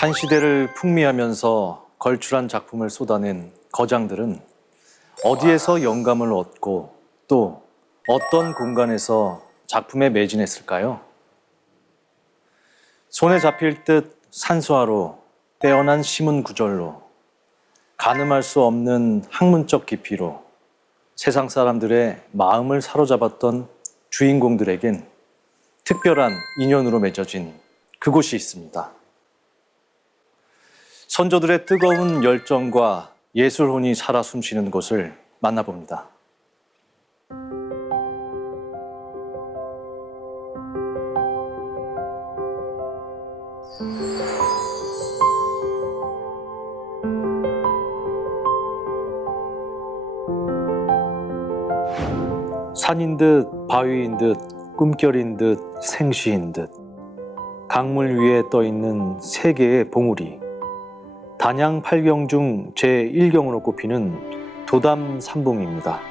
한 시대를 풍미하면서 걸출한 작품을 쏟아낸 거장들은 어디에서 영감을 얻고 또 어떤 공간에서 작품에 매진했을까요? 손에 잡힐 듯 산수화로 빼어난 시문 구절로 가늠할 수 없는 학문적 깊이로 세상 사람들의 마음을 사로잡았던 주인공들에겐 특별한 인연으로 맺어진 그곳이 있습니다. 선조들의 뜨거운 열정과 예술혼이 살아 숨쉬는 곳을 만나봅니다. 산인 듯 바위인 듯 꿈결인 듯 생시인 듯 강물 위에 떠있는 세 개의 봉우리, 단양 8경 중 제1경으로 꼽히는 도담 삼봉입니다.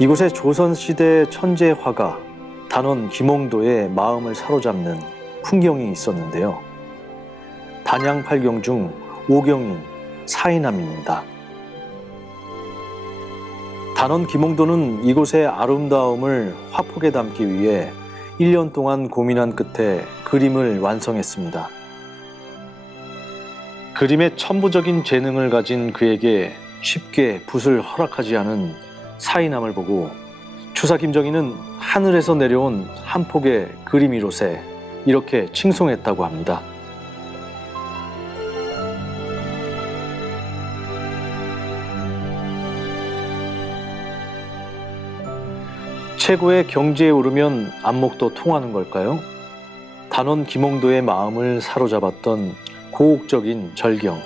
이곳에 조선시대 천재 화가 단원 김홍도의 마음을 사로잡는 풍경이 있었는데요. 단양 8경 중 5경인 사이남입니다. 단원 김홍도는 이곳의 아름다움을 화폭에 담기 위해 1년 동안 고민한 끝에 그림을 완성했습니다. 그림에 천부적인 재능을 가진 그에게 쉽게 붓을 허락하지 않은 사이남을 보고 추사 김정희는 하늘에서 내려온 한 폭의 그림이로세 이렇게 칭송했다고 합니다. 최고의 경지에 오르면 안목도 통하는 걸까요? 단원 김홍도의 마음을 사로잡았던 고혹적인 절경.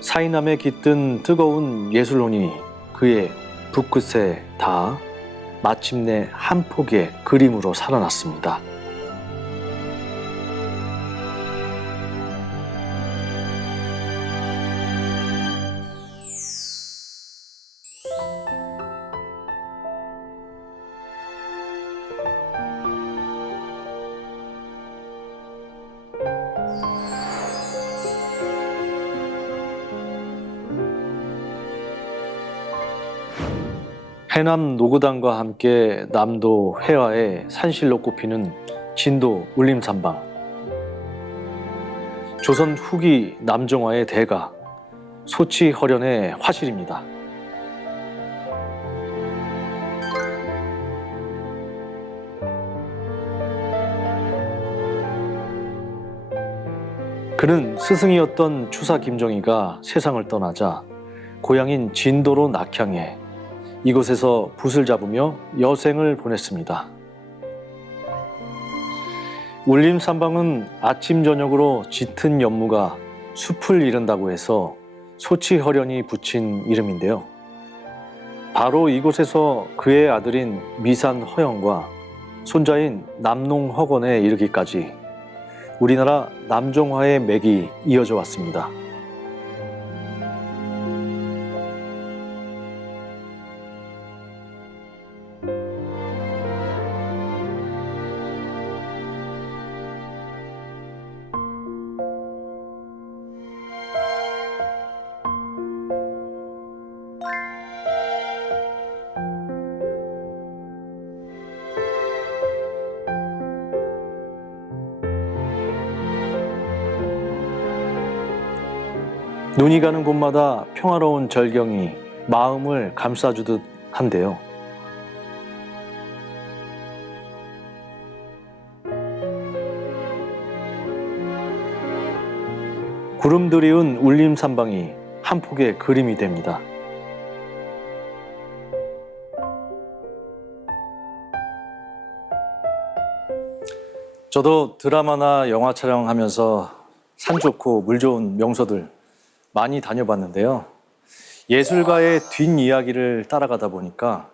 사이남에 깃든 뜨거운 예술혼이 그의 붓끝에 닿아 마침내 한 폭의 그림으로 살아났습니다. 해남 노구당과 함께 남도 회화의 산실로 꼽히는 진도 울림산방. 조선 후기 남정화의 대가, 소치허련의 화실입니다. 그는 스승이었던 추사 김정희가 세상을 떠나자 고향인 진도로 낙향해 이곳에서 붓을 잡으며 여생을 보냈습니다. 울림산방은 아침 저녁으로 짙은 연무가 숲을 이른다고 해서 소치허련이 붙인 이름인데요. 바로 이곳에서 그의 아들인 미산허영과 손자인 남농허건에 이르기까지 우리나라 남정화의 맥이 이어져 왔습니다. 눈이 가는 곳마다 평화로운 절경이 마음을 감싸주듯 한데요. 구름 드리운 울림산방이 한 폭의 그림이 됩니다. 저도 드라마나 영화 촬영하면서 산 좋고 물 좋은 명소들 많이 다녀봤는데요. 예술가의 뒷이야기를 따라가다 보니까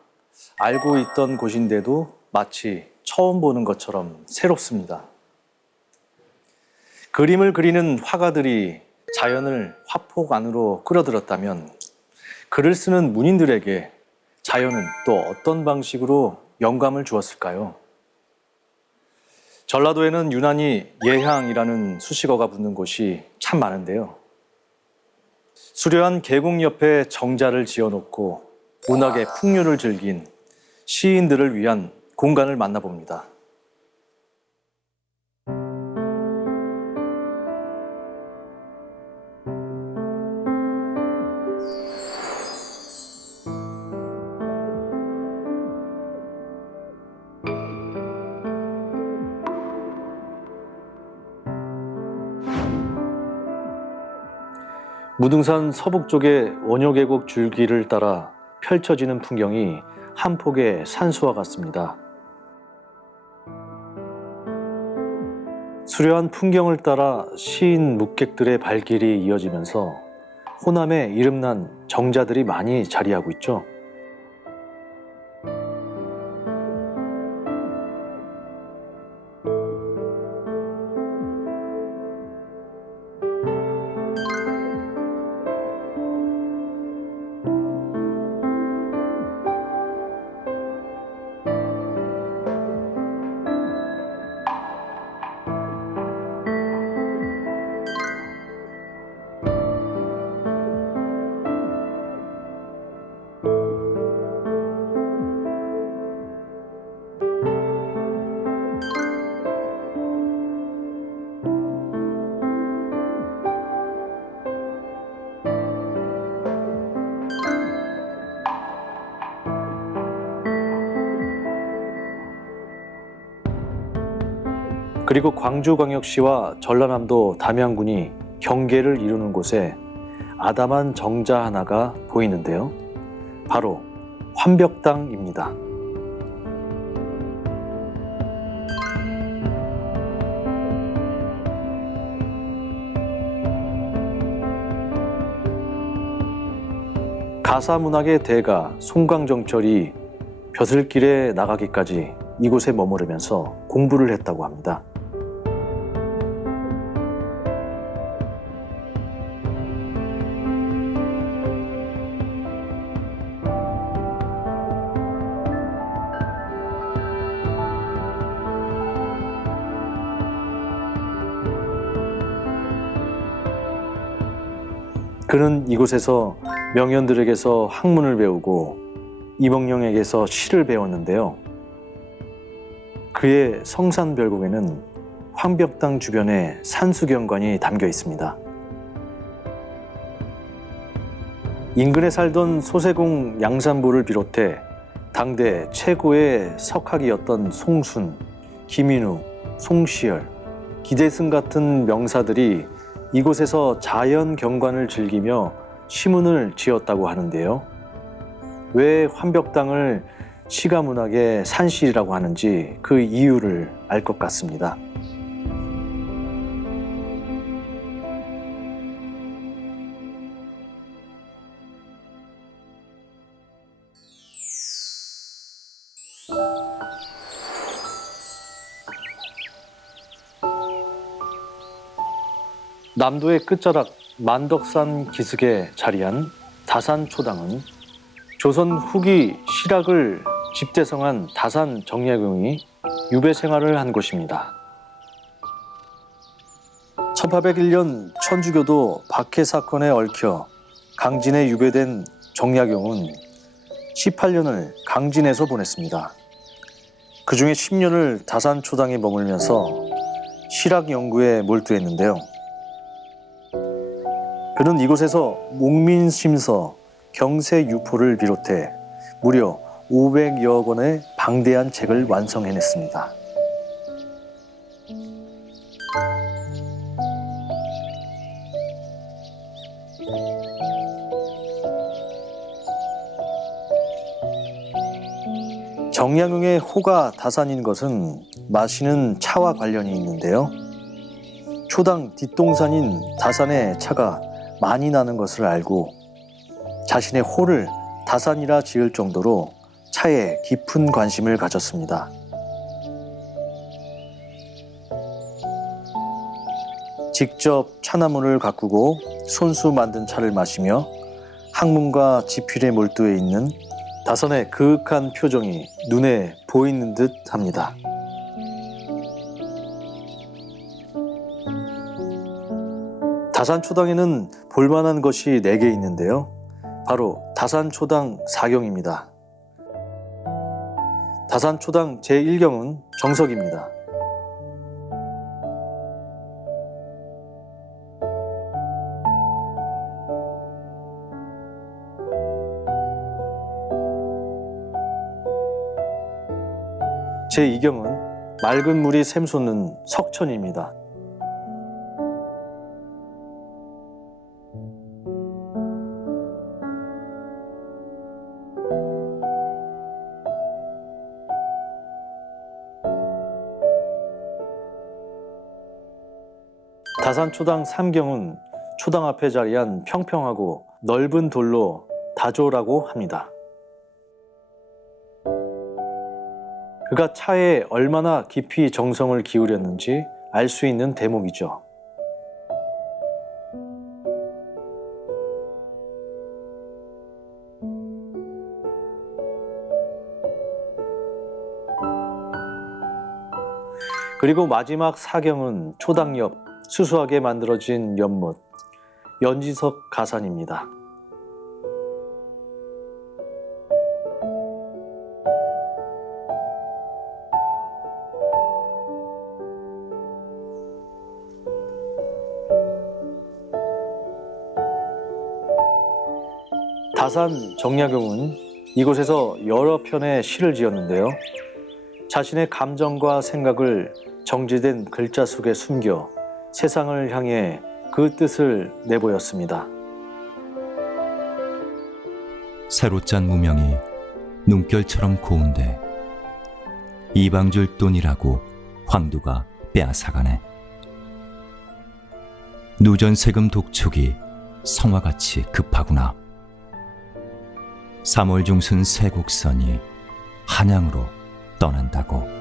알고 있던 곳인데도 마치 처음 보는 것처럼 새롭습니다. 그림을 그리는 화가들이 자연을 화폭 안으로 끌어들였다면 글을 쓰는 문인들에게 자연은 또 어떤 방식으로 영감을 주었을까요? 전라도에는 유난히 예향이라는 수식어가 붙는 곳이 참 많은데요. 수려한 계곡 옆에 정자를 지어놓고 문학의 풍류를 즐긴 시인들을 위한 공간을 만나봅니다. 무등산 서북쪽의 원효계곡 줄기를 따라 펼쳐지는 풍경이 한 폭의 산수와 같습니다. 수려한 풍경을 따라 시인 묵객들의 발길이 이어지면서 호남에 이름난 정자들이 많이 자리하고 있죠. 그리고 광주광역시와 전라남도 담양군이 경계를 이루는 곳에 아담한 정자 하나가 보이는데요. 바로 환벽당입니다. 가사문학의 대가 송광정철이 벼슬길에 나가기까지 이곳에 머무르면서 공부를 했다고 합니다. 그는 이곳에서 명연들에게서 학문을 배우고 이몽룡에게서 시를 배웠는데요. 그의 성산별곡에는 환벽당 주변에 산수경관이 담겨 있습니다. 인근에 살던 소세공 양산부를 비롯해 당대 최고의 석학이었던 송순, 김인우, 송시열, 기대승 같은 명사들이 이곳에서 자연 경관을 즐기며 시문을 지었다고 하는데요. 왜 환벽당을 시가문학의 산실이라고 하는지 그 이유를 알 것 같습니다. 남도의 끝자락 만덕산 기슭에 자리한 다산초당은 조선 후기 실학을 집대성한 다산 정약용이 유배 생활을 한 곳입니다. 1801년 천주교도 박해 사건에 얽혀 강진에 유배된 정약용은 18년을 강진에서 보냈습니다. 그 중에 10년을 다산초당에 머물면서 실학 연구에 몰두했는데요. 그는 이곳에서 목민심서, 경세유포를 비롯해 무려 500여 권의 방대한 책을 완성해냈습니다. 정약용의 호가 다산인 것은 마시는 차와 관련이 있는데요. 초당 뒷동산인 다산에 차가 많이 나는 것을 알고 자신의 호를 다산이라 지을 정도로 차에 깊은 관심을 가졌습니다. 직접 차나무를 가꾸고 손수 만든 차를 마시며 학문과 지필에 몰두해 있는 다산의 그윽한 표정이 눈에 보이는 듯 합니다. 다산초당에는 볼만한 것이 4개 있는데요. 바로 다산초당 사경입니다. 다산초당 제1경은 정석입니다. 제2경은 맑은 물이 샘솟는 석천입니다. 다산초당 3경은 초당 앞에 자리한 평평하고 넓은 돌로 다조라고 합니다. 그가 차에 얼마나 깊이 정성을 기울였는지 알 수 있는 대목이죠. 그리고 마지막 4경은 초당 옆 수수하게 만들어진 연못, 연지석 가산입니다. 다산 정약용은 이곳에서 여러 편의 시를 지었는데요. 자신의 감정과 생각을 정제된 글자 속에 숨겨 세상을 향해 그 뜻을 내보였습니다. 새로 짠 무명이 눈결처럼 고운데 이방줄 돈이라고 황두가 빼앗아가네. 누전세금 독촉이 성화같이 급하구나. 3월 중순 새 곡선이 한양으로 떠난다고.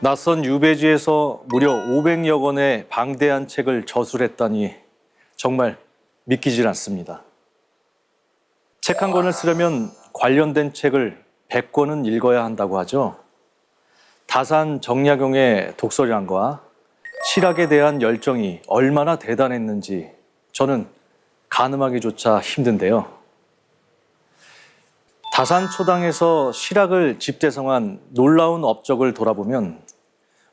낯선 유배지에서 무려 500여 권의 방대한 책을 저술했다니 정말 믿기질 않습니다. 책 한 권을 쓰려면 관련된 책을 100권은 읽어야 한다고 하죠. 다산 정약용의 독서량과 실학에 대한 열정이 얼마나 대단했는지 저는 가늠하기조차 힘든데요. 다산초당에서 실학을 집대성한 놀라운 업적을 돌아보면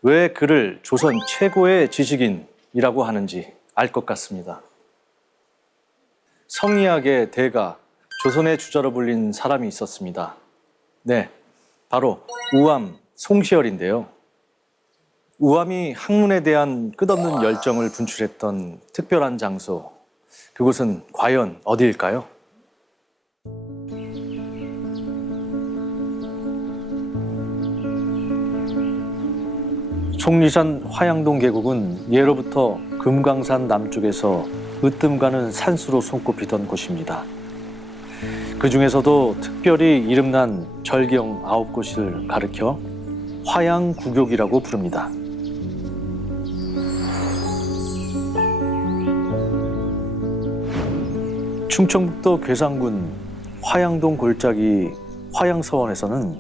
왜 그를 조선 최고의 지식인이라고 하는지 알 것 같습니다. 성리학의 대가, 조선의 주자로 불린 사람이 있었습니다. 네, 바로 우암 송시열인데요. 우암이 학문에 대한 끝없는 열정을 분출했던 특별한 장소, 그곳은 과연 어디일까요? 속리산 화양동 계곡은 예로부터 금강산 남쪽에서 으뜸 가는 산수로 손꼽히던 곳입니다. 그 중에서도 특별히 이름난 절경 9곳을 가리켜 화양구곡이라고 부릅니다. 충청북도 괴산군 화양동 골짜기 화양서원에서는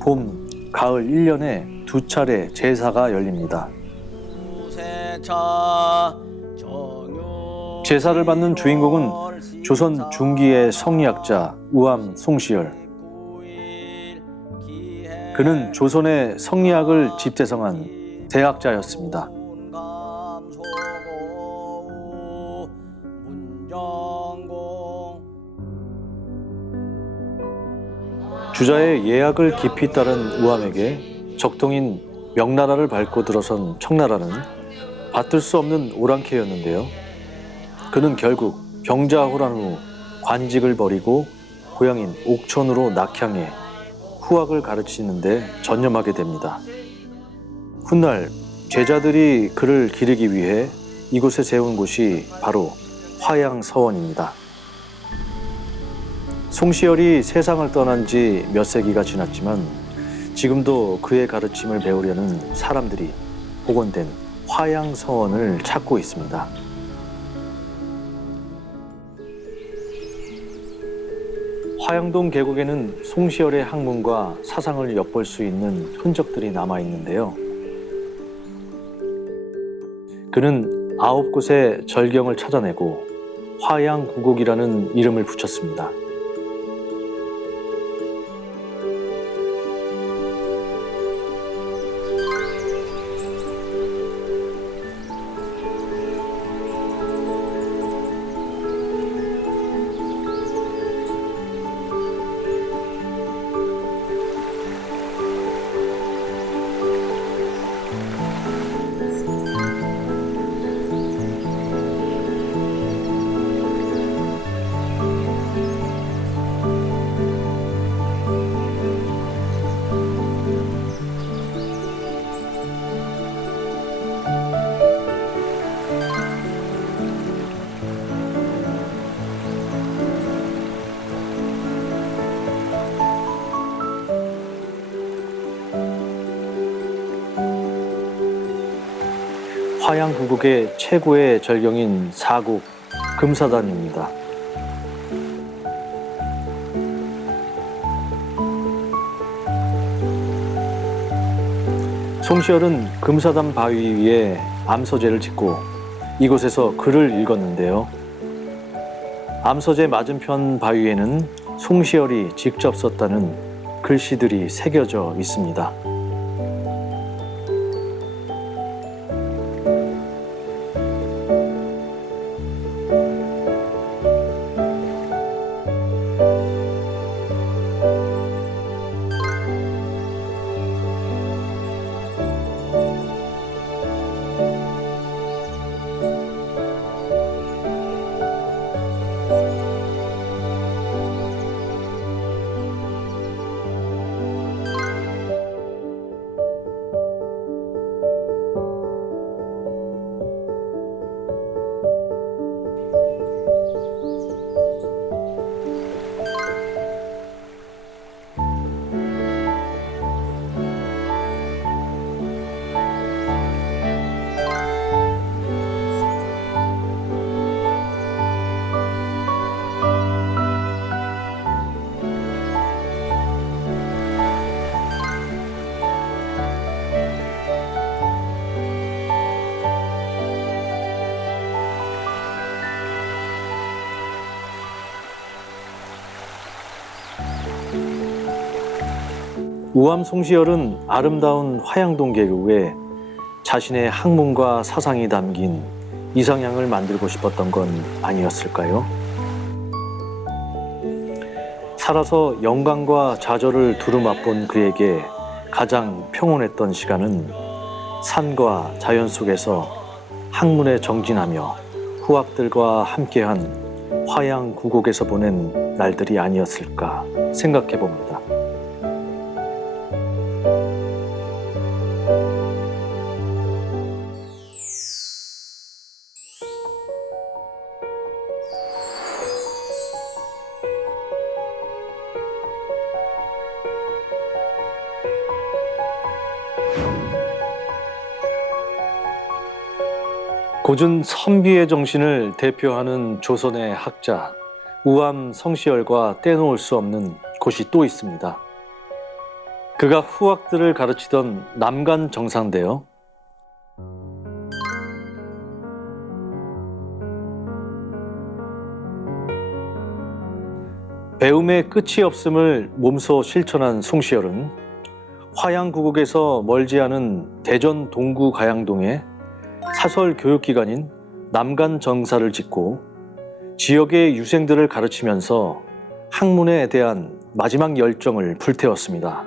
봄, 가을 1년에 2차례 제사가 열립니다. 제사를 받는 주인공은 조선 중기의 성리학자 우암 송시열. 그는 조선의 성리학을 집대성한 대학자였습니다. 주자의 예약을 깊이 따른 우암에게 적통인 명나라를 밟고 들어선 청나라는 받들 수 없는 오랑캐였는데요. 그는 결국 병자호란 후 관직을 버리고 고향인 옥천으로 낙향해 후학을 가르치는 데 전념하게 됩니다. 훗날 제자들이 그를 기르기 위해 이곳에 세운 곳이 바로 화양서원입니다. 송시열이 세상을 떠난 지 몇 세기가 지났지만 지금도 그의 가르침을 배우려는 사람들이 복원된 화양서원을 찾고 있습니다. 화양동 계곡에는 송시열의 학문과 사상을 엿볼 수 있는 흔적들이 남아있는데요. 그는 9곳의 절경을 찾아내고 화양구곡이라는 이름을 붙였습니다. 화양구곡의 최고의 절경인 사곡 금사단입니다. 송시열은 금사단 바위 위에 암서재를 짓고 이곳에서 글을 읽었는데요. 암서재 맞은편 바위에는 송시열이 직접 썼다는 글씨들이 새겨져 있습니다. 우암 송시열은 아름다운 화양동 계곡에 자신의 학문과 사상이 담긴 이상향을 만들고 싶었던 건 아니었을까요? 살아서 영광과 좌절을 두루 맛본 그에게 가장 평온했던 시간은 산과 자연 속에서 학문에 정진하며 후학들과 함께한 화양구곡에서 보낸 날들이 아니었을까 생각해 봅니다. 고준 선비의 정신을 대표하는 조선의 학자 우암 성시열과 떼놓을 수 없는 곳이 또 있습니다. 그가 후학들을 가르치던 남간 정사인데요. 배움의 끝이 없음을 몸소 실천한 송시열은 화양구국에서 멀지 않은 대전 동구 가양동에 사설 교육기관인 남간 정사를 짓고 지역의 유생들을 가르치면서 학문에 대한 마지막 열정을 불태웠습니다.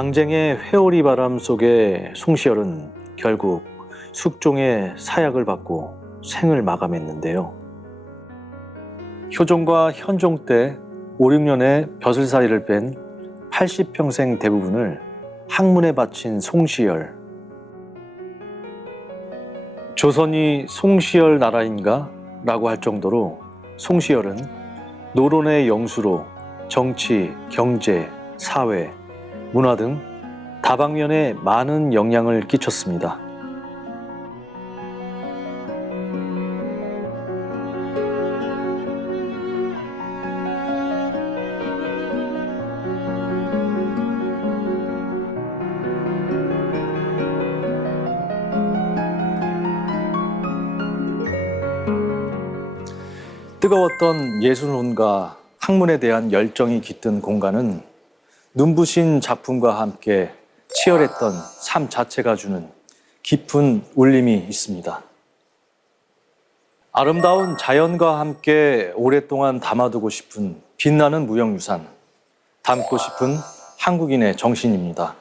당쟁의 회오리 바람 속에 송시열은 결국 숙종의 사약을 받고 생을 마감했는데요. 효종과 현종 때 5, 6년의 벼슬살이를 뺀 80평생 대부분을 학문에 바친 송시열. 조선이 송시열 나라인가? 라고 할 정도로 송시열은 노론의 영수로 정치, 경제, 사회, 문화 등 다방면에 많은 영향을 끼쳤습니다. 뜨거웠던 예술혼과 학문에 대한 열정이 깃든 공간은 눈부신 작품과 함께 치열했던 삶 자체가 주는 깊은 울림이 있습니다. 아름다운 자연과 함께 오랫동안 담아두고 싶은 빛나는 무형유산, 담고 싶은 한국인의 정신입니다.